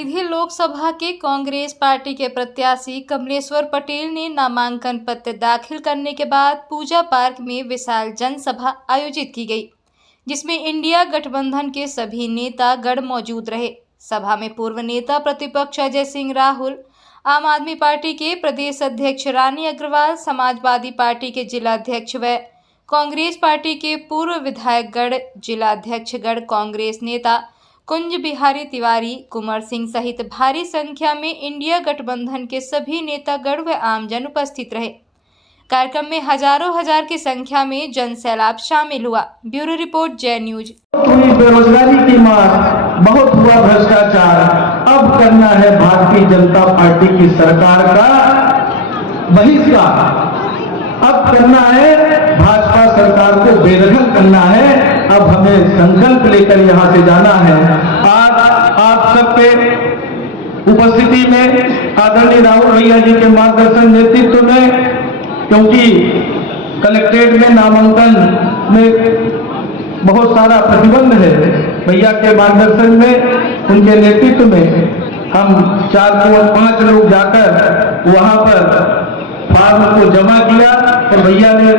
सीधी लोकसभा के कांग्रेस पार्टी के प्रत्याशी कमलेश्वर पटेल ने नामांकन पत्र दाखिल करने के बाद पूजा पार्क में विशाल जनसभा आयोजित की गई, जिसमें इंडिया गठबंधन के सभी नेता गण मौजूद रहे। सभा में पूर्व नेता प्रतिपक्ष अजय सिंह राहुल, आम आदमी पार्टी के प्रदेश अध्यक्ष रानी अग्रवाल, समाजवादी पार्टी के जिलाध्यक्ष व कांग्रेस पार्टी के पूर्व विधायक गण, जिलाध्यक्ष गण, कांग्रेस नेता कुंज बिहारी तिवारी, कुंवर सिंह सहित भारी संख्या में इंडिया गठबंधन के सभी नेतागण व आमजन उपस्थित रहे। कार्यक्रम में हजारों हजार की संख्या में जन सैलाब शामिल हुआ। ब्यूरो रिपोर्ट, जय न्यूज। पूरी बेरोजगारी की मार, बहुत हुआ भ्रष्टाचार, अब करना है भारतीय जनता पार्टी की सरकार का बहिष्कार। अब करना है भाजपा सरकार को बेदखल करना है। अब हमें संकल्प लेकर यहां से जाना है। आज आप सबके उपस्थिति में आदरणीय राहुल भैया जी के मार्गदर्शन नेतृत्व में, क्योंकि कलेक्ट्रेट में नामांकन में बहुत सारा प्रतिबंध है, भैया के मार्गदर्शन में, उनके नेतृत्व में हम 4-5 लोग जाकर वहां पर फार्म को जमा किया। और भैया ने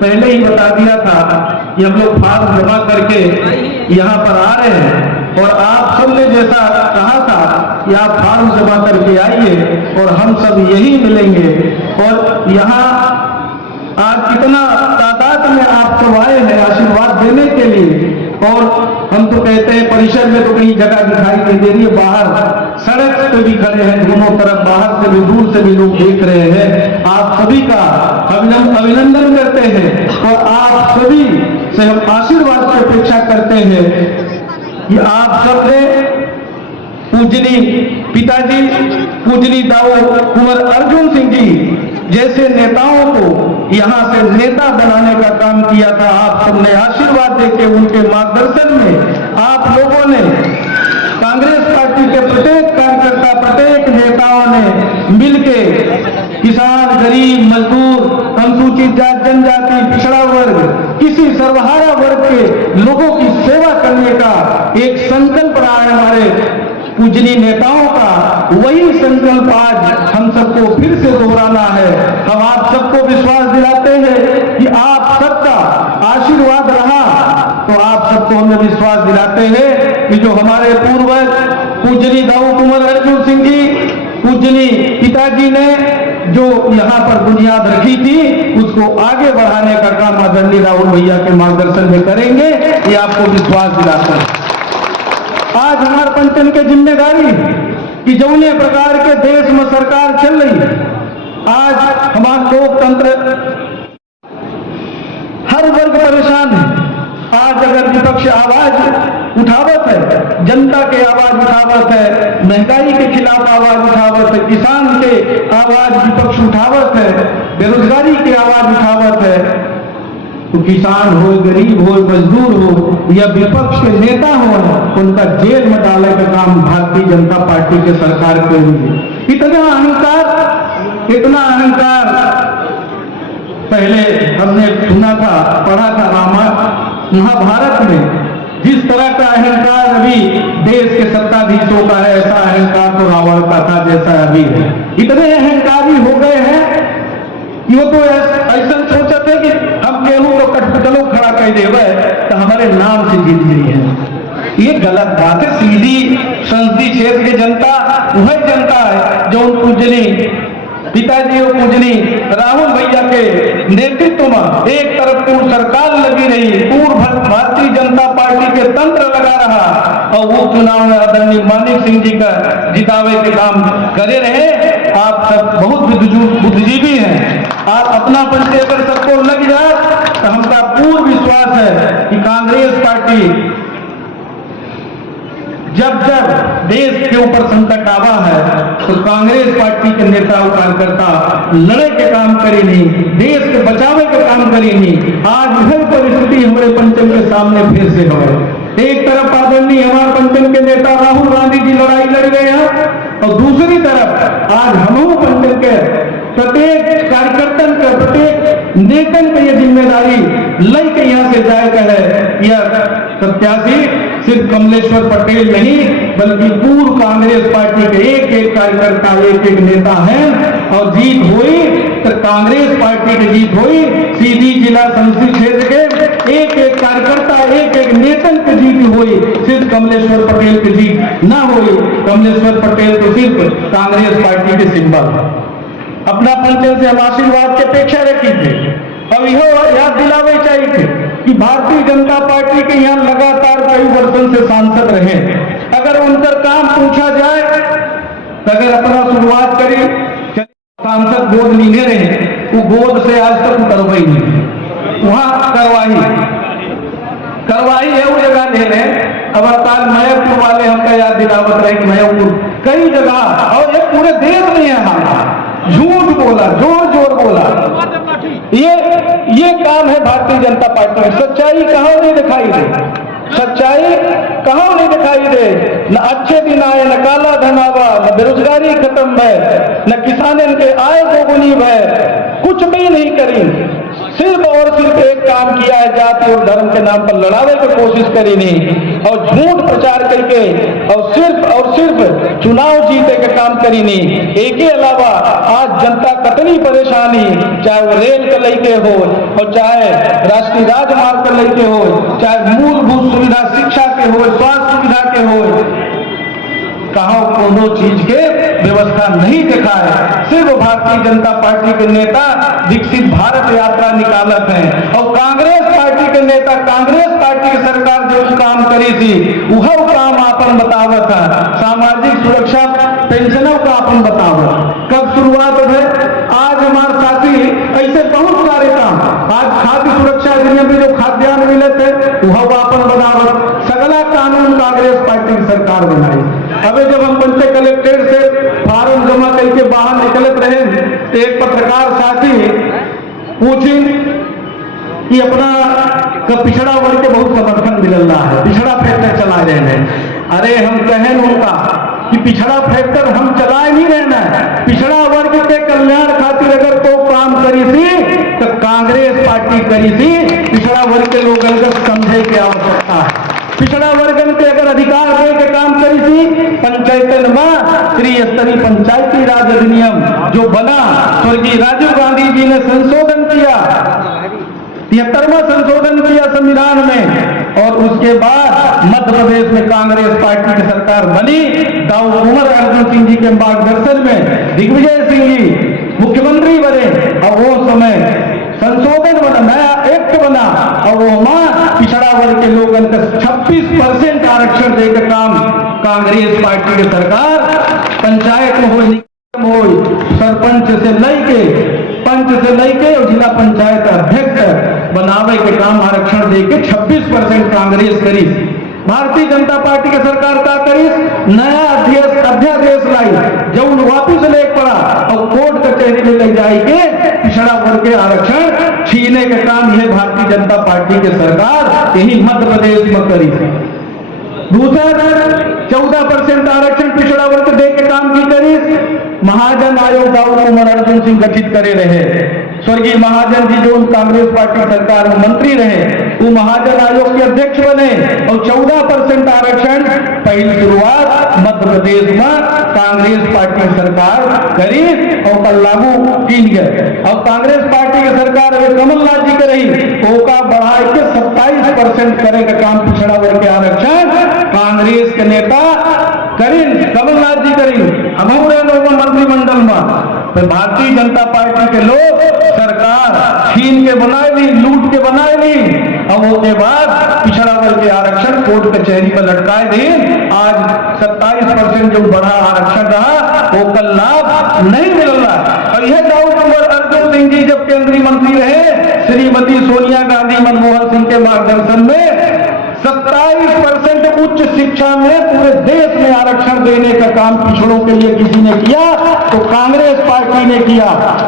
पहले ही बता दिया था कि हम लोग फार्म जमा करके यहाँ पर आ रहे हैं, और आप सबने जैसा कहा था कि आप फार्म जमा करके आइए और हम सब यही मिलेंगे। और यहाँ आज कितना तादाद में आप सब आए हैं आशीर्वाद देने के लिए। और हम तो कहते हैं परिसर में तो कहीं जगह दिखाई नहीं दे रही है, बाहर सड़क पे भी खड़े हैं, दोनों तरफ बाहर से भी दूर से भी लोग देख रहे हैं। आप सभी का अभिनंदन करते हैं और आप सभी से हम आशीर्वाद की अपेक्षा करते हैं कि आप सबने पूजनी पिताजी, पूजनी दाऊ कुंवर अर्जुन सिंह जी जैसे नेताओं को यहां से नेता बनाने का काम किया था। आप सबने आशीर्वाद देके उनके मार्गदर्शन में आप लोगों ने, कांग्रेस पार्टी के प्रत्येक कार्यकर्ता, प्रत्येक नेताओं ने मिलके किसान, गरीब, मजदूर, अनुसूचित जाति, जनजाति, पिछड़ा वर्ग, किसी सर्वहारा वर्ग के लोगों की सेवा करने का एक संकल्प रहा है हमारे पूजनीय नेताओं का। वही संकल्प आज हम सबको फिर से दोहराना है। हम आप सबको विश्वास दिलाते हैं कि आप सबका आशीर्वाद रहा, तो आप सबको हमें विश्वास दिलाते हैं कि जो हमारे पूर्वज पूजनीय दाऊ कुंवर अर्जुन सिंह जी, पूजनीय पिताजी ने जो यहाँ पर बुनियाद रखी थी, उसको आगे बढ़ाने का काम आदरणीय राहुल भैया के मार्गदर्शन में करेंगे, ये आपको विश्वास दिलाता है। आज हमारे पंचन के जिम्मेदारी कि जौने प्रकार के देश में सरकार चल रही है, आज हमारा लोकतंत्र हर वर्ग परेशान है। आज अगर विपक्ष आवाज उठावत है, जनता के आवाज उठावत है, महंगाई के खिलाफ आवाज उठावत है, किसान के आवाज विपक्ष उठावत है, बेरोजगारी की आवाज उठावत है, तो किसान हो, गरीब हो, मजदूर हो या विपक्ष के नेता हो, उनका जेल में डालने का काम भारतीय जनता पार्टी के सरकार के लिए। इतना अहंकार पहले हमने सुना था, पढ़ा था रामायण महाभारत में। जिस तरह का अहंकार अभी देश के सत्ताधीशों का है, ऐसा अहंकार तो रावण का था जैसा अभी है। इतने अहंकारी हो गए हैं कि वो तो ऐसा सोचते कि हम गेहूं को कटपुतलों खड़ा कर देवे तो हमारे नाम से जीत गई है। ये गलत बात है। सीधी संसदीय क्षेत्र की जनता वही जनता है जो उन पूजनीय पिताजी और पूजनीय राहुल भैया के नेतृत्व में एक तरफ पूर्व सरकार लगी रही, पूर्व भारतीय जनता पार्टी के तंत्र लगा रहा, और वो चुनाव में आदरणीय मानिक सिंह जी का जितावे के काम करे रहे। आप सब बहुत बुद्धिजीवी हैं। आप अपनापन से अगर सबको लग जाए तो हमका पूर्ण विश्वास है कि कांग्रेस पार्टी जब जब देश के ऊपर संकट आवा है तो कांग्रेस पार्टी के नेता और कार्यकर्ता लड़े के काम करे नहीं, देश के बचावे के काम करे नहीं। आज वही परिस्थिति हमारे पंचम के सामने फिर से हो। एक तरफ आदरणीय हमारे पंचम के नेता राहुल गांधी जी लड़ाई लड़ रहे हैं, और दूसरी तरफ आज हम पंचम के प्रत्येक कार्यकर्ता का, प्रत्येक नेतन की यह जिम्मेदारी लई के यहाँ से जाएगा है। यह प्रत्याशी सिर्फ कमलेश्वर पटेल नहीं बल्कि पूर्व कांग्रेस पार्टी के एक एक कार्यकर्ता, एक एक नेता हैं। और जीत हुई तो कांग्रेस पार्टी की जीत हुई, सीधी जिला संसदीय क्षेत्र के एक एक कार्यकर्ता, एक एक नेतन की जीत हुई, सिर्फ कमलेश्वर पटेल की जीत ना हुई। कमलेश्वर पटेल तो सिर्फ कांग्रेस पार्टी के सिंबल, अपना पंचन से हम आशीर्वाद की अपेक्षा रखी थी। अब यह याद दिलावे चाहिए थे कि भारतीय जनता पार्टी के यहाँ लगातार कई वर्षों से सांसद रहे। अगर उनका काम पूछा जाए तो अगर अपना शुरुआत करी, सांसद गोद लीने रहे, वो गोद से आज तक उतरवाई नहीं, वहां करवाई है वो जगह ले रहे। अब अवतार मयपुर वाले हमका याद दिलावत रहे कि मयपुर कई जगह, और ये पूरे देश में है, हमारा झूठ बोला, जोर बोला। ये काम है भारतीय जनता पार्टी में। सच्चाई कहाँ नहीं दिखाई दे, सच्चाई कहाँ नहीं दिखाई दे। न अच्छे दिन आए, न काला धन आवा, न बेरोजगारी खत्म है, न किसानों के आय दोगुनी है, कुछ भी नहीं करी। सिर्फ और सिर्फ एक काम किया है, जाति और धर्म के नाम पर लड़ाने की कोशिश करी नहीं, और झूठ प्रचार करके और सिर्फ चुनाव जीते के काम करी नहीं। एक ही अलावा आज जनता कतनी परेशानी, चाहे वो रेल के लेके हो और चाहे राष्ट्रीय राजमार्ग के लेके हो, चाहे मूलभूत सुविधा शिक्षा के हो, स्वास्थ्य सुविधा के हो, कहा कोनो चीज के व्यवस्था नहीं देखा है। सिर्फ भारतीय जनता पार्टी के नेता विकसित भारत यात्रा निकालत हैं, और कांग्रेस पार्टी के नेता, कांग्रेस पार्टी की सरकार जो काम करी थी वह काम आपन बतावत है। सामाजिक सुरक्षा पेंशनों का आपन बतावत कब शुरुआत है। आज हमारे साथी ऐसे बहुत सारे काम, आज खाद्य सुरक्षा अधिनियम में जो खाद्यान्न मिले थे वह आपन बनावत, सगला कानून कांग्रेस पार्टी की सरकार बनाई। अबे जब हम पंचायत कलेक्ट्रेट से फार्म जमा करके बाहर निकलत रहे, एक पत्रकार साथी पूछी कि अपना पिछड़ा वर्ग के बहुत समर्थन मिल रहा है, पिछड़ा फैक्टर चला रहे हैं। अरे हम कहें उनका कि पिछड़ा फैक्टर हम चलाए नहीं रहना है, पिछड़ा वर्ग के कल्याण खातिर अगर तो काम करी थी तो कांग्रेस पार्टी करी थी। पिछड़ा वर्ग के लोगों को समझे की आवश्यकता है। पिछड़ा वर्गन के अगर अधिकार दे के काम करी थी, पंचायतन में त्रिस्तरीय पंचायती राज अधिनियम जो बना, स्वर्गीय राजीव गांधी जी ने संशोधन किया, 73वां संशोधन किया संविधान में, और उसके बाद मध्य प्रदेश में कांग्रेस पार्टी की सरकार बनी। दाऊ कुंवर अर्जुन सिंह जी के मार्गदर्शन में दिग्विजय सिंह जी मुख्यमंत्री बने, और वो समय संशोधन बना, नया एक्ट बना, और वो पिछड़ा वर्ग के लोगों का 26% आरक्षण देकर काम कांग्रेस पार्टी की सरकार पंचायत में हो, सरपंच से लेके पंच से लेके और जिला पंचायत अध्यक्ष बनावे के काम आरक्षण देके 26% कांग्रेस करी। भारतीय जनता पार्टी की सरकार का करी, नया अध्यादेश लाई, जब वापिस ले पड़ा और कोर्ट कचहरी में ले जाएंगे, पिछड़ा वर्ग के आरक्षण छीने का काम यह भारतीय जनता पार्टी की सरकार यही मध्य प्रदेश में करी। दूसरा 14% आरक्षण पिछड़ा वर्ग दे के काम की करी। महाजन आयोग दाऊ कुंवर अर्जुन सिंह गठित करे रहे, स्वर्गीय महाजन जी जो कांग्रेस पार्टी सरकार में मंत्री रहे, वो महाजन आयोग के अध्यक्ष बने, और 14% आरक्षण पहली शुरुआत मध्य प्रदेश में कांग्रेस पार्टी सरकार करी और कल लागू की गए। और कांग्रेस पार्टी की सरकार अभी कमलनाथ जी के रही, ओका बढ़ा के 27% करे का काम पिछड़ा वर्ग के आरक्षण कांग्रेस के नेता करी, कमलनाथ जी करी, हमारे लोग मंत्रिमंडल में। तो भारतीय जनता पार्टी के लोग सरकार छीन के बनाए ली, लूट के बनाए ली, अब उसके बाद पिछड़ा वर्ग के आरक्षण कोर्ट कचहरी पर लटकाए दी। आज 27% जो बढ़ा आरक्षण रहा वो कल लाभ नहीं मिल रहा। और यह दाऊ कुंवर अर्जुन सिंह जी जब केंद्रीय मंत्री रहे, श्रीमती सोनिया गांधी मनमोहन सिंह के मार्गदर्शन में 27% उच्च शिक्षा में पूरे देश में आरक्षण देने का काम पिछड़ों के लिए किसी ने किया तो कांग्रेस पार्टी ने किया।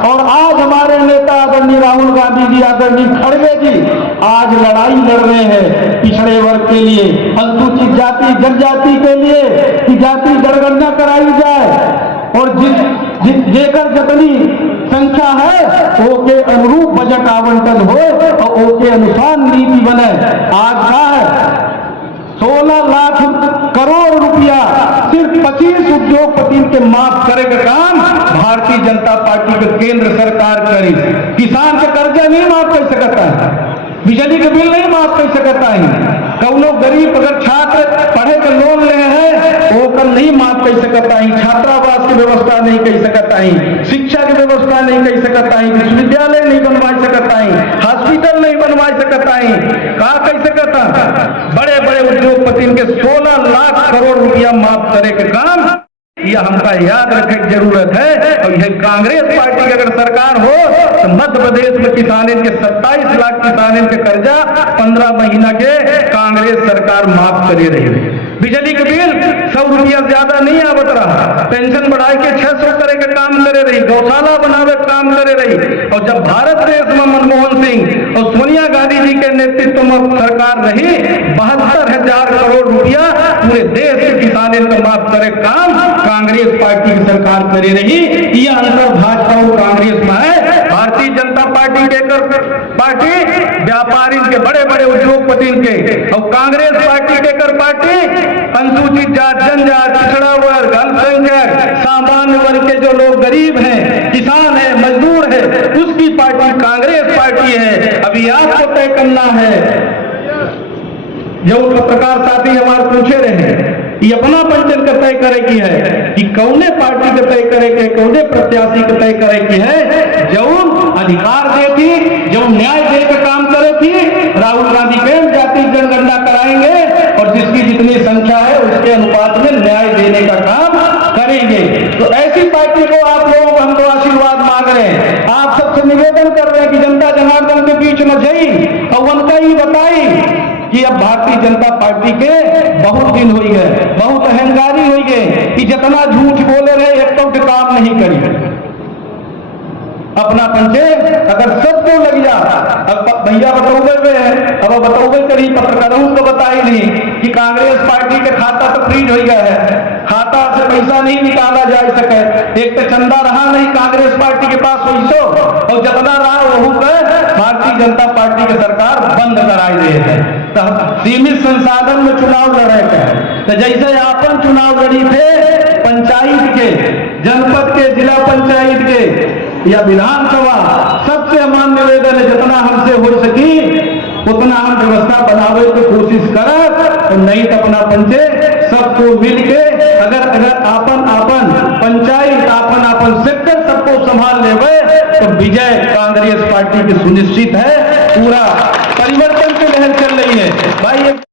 और आज हमारे नेता आदरणीय राहुल गांधी जी, आदरणीय खड़गे जी आज लड़ाई लड़ रहे हैं पिछड़े वर्ग के लिए, अनुसूचित जाति जनजाति के लिए कि जाति जनगणना कराई जाए, और जेकर जितनी संख्या है ओके अनुरूप बजट आवंटन हो और ओके अनुसार नीति बने। आज का है 16 लाख करोड़ रुपया सिर्फ 25 उद्योगपति के माफ करे का काम भारतीय जनता पार्टी के केंद्र सरकार करी। किसान के कर्जा नहीं माफ कर सकता है, बिजली के बिल नहीं माफ कर सकता है, कौनो गरीब अगर छात्र पढ़े के लोन ले हैं वो कल नहीं माफ कर सकता है, छात्रावास की व्यवस्था नहीं कर सकता है, शिक्षा की व्यवस्था नहीं कर सकता है, विश्वविद्यालय नहीं बनवा सकता है, हॉस्पिटल नहीं बनवा सकता है, कहा कर सकता। बड़े बड़े उद्योगपति के 16 लाख करोड़ रुपया माफ करे के काम यह हमका याद रखे की जरूरत है। और यह कांग्रेस पार्टी की अगर सरकार हो तो मध्य प्रदेश में किसानों के 27 लाख किसानों के कर्जा 15 महीना के कांग्रेस सरकार माफ करे रही। बिजली के बिल 100 रुपया ज्यादा नहीं आवत रहा, पेंशन बढ़ाए के 600 करे के काम करे रही, गौशाला बनावे काम करे रही। और जब भारत देश में मनमोहन सिंह और सोनिया गांधी जी के नेतृत्व में सरकार रही 72,000 करोड़ रुपया पूरे देश के किसानों को माफ करे काम कांग्रेस पार्टी की सरकार करे रही। यह अंतर भाजपा और कांग्रेस में है। भारतीय जनता पार्टी के पार्टी व्यापारी के बड़े बड़े उद्योगपति के और कांग्रेस पार्टी के पार्टी अनुसूचित जात, जनजात, पिछड़ा वर्ग, अल्पसंख्यक, सामान्य वर्ग के जो लोग गरीब हैं, किसान है, मजदूर है, उसकी पार्टी कांग्रेस पार्टी है। अभी आपको तय करना है। जो पत्रकार साथी हमारे पूछे रहे ये अपना पंचन का तय करे की है कि कौने पार्टी के तय करे के, कौने प्रत्याशी के तय करे की है। जो अधिकार दे थी, जो न्याय दे का काम करे थी, राहुल गांधी के जाति जनगणना कराएंगे और जिसकी जितनी संख्या है उसके अनुपात में न्याय देने का काम करेंगे। तो ऐसी पार्टी को आप लोगों को हम तो आशीर्वाद मांग रहे हैं। आप सबसे निवेदन कर रहे हैं कि जनता जनार्दन के बीच में जाई और उनका ही बताई कि अब भारतीय जनता पार्टी के बहुत दिन हुई है, बहुत अहंकारी हुई है कि जितना झूठ बोले रहे एक तो काम नहीं करी। अपना पंचे अगर सबको लग जा, अब भैया बतौबे हुए हैं, अब बतौबे करी पत्रकारों को बताई नहीं कि कांग्रेस पार्टी के खाता तो फ्रीज हो गया है, खाता से पैसा नहीं निकाला जा सके। एक तो चंदा रहा नहीं कांग्रेस पार्टी के पास वैसो, और जितना रहा वहू पे भारतीय जनता पार्टी की सरकार बंद कराई दे है। तो सीमित संसाधन में चुनाव लड़े थे, तो जैसे आपन चुनाव लड़ी थे पंचायत के, जनपद के, जिला पंचायत के या विधानसभा, सबसे हमारा निवेदन है जितना हमसे हो सकी उतना हम व्यवस्था बनावे की कोशिश करब। तो नहीं तो अपना पंचे सबको मिल के अगर आपन पंचायत आपन सेक्टर सबको संभाल लेवे तो विजय कांग्रेस पार्टी की सुनिश्चित है। पूरा परिवर्तन की लहर चल रही है भाई।